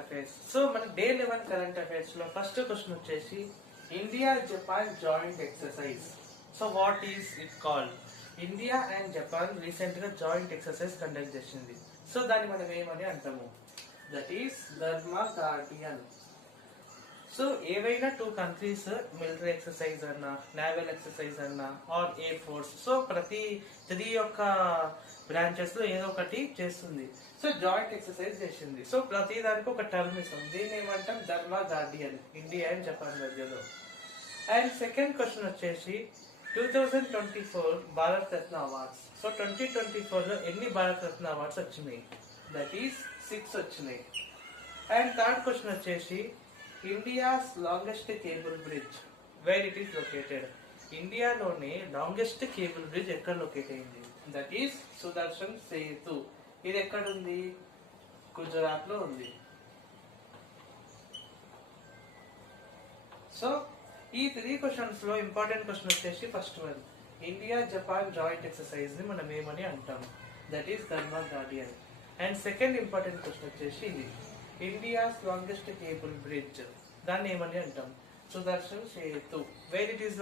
Affairs. So మన day 11 current affairs లో first question వచ్చేసి India Japan joint exercise. So what is it called? India and Japan recent గా joint exercise conduct చేసింది. So దాన్ని మనం ఏమని అంటాము? That is Dharma Guardian. So ఏవైనా టూ కంట్రీస్ మిలిటరీ ఎక్సర్సైజ్ అన్నా, నేవల్ ఎక్సర్సైజ్ అన్నా, ఆర్ ఎయిర్ ఫోర్స్, సో ప్రతి త్రీ యొక్క బ్రాంచెస్ లో ఏదో ఒకటి చేస్తుంది. సో జాయింట్ ఎక్సర్సైజ్ చేసింది. సో ప్రతి దానికి ఒక టర్మ్ ఇస్తాం. దీన్ని ఏమంటాం? Dharma Guardian, India and Japan మధ్యలో. అండ్ సెకండ్ క్వశ్చన్ వచ్చేసి 2024 భారత్ రత్న అవార్డ్స్. సో 2024 లో ఎన్ని భారత్ రత్న అవార్డ్స్ వచ్చినాయి? దట్ ఈస్ 6 వచ్చినాయి. అండ్ థర్డ్ క్వశ్చన్ వచ్చేసి India's longest cable bridge where it is located. ఇండియాలోనే లాంగెస్ట్ కేబుల్ బ్రిడ్జ్ ఎక్కడ లొకేట్ అయింది? That is Sudarshan Setu. ఇది ఎక్కడ ఉంది? గుజరాత్ లో ఉంది. సో ఈ త్రీ క్వశ్చన్స్ లో ఇంపార్టెంట్ క్వశ్చన్ వచ్చేసి first one, India Japan joint exercise ని మనం ఏమని అంటాం? That is Dharma Guardian. And second important question వచ్చేసి ఇది, ఇండియాస్ లాంగెస్ట్ కేబుల్ బ్రిడ్జ్, దాన్ని ఏమని అంటాం? Sudarshan Setu. Where it is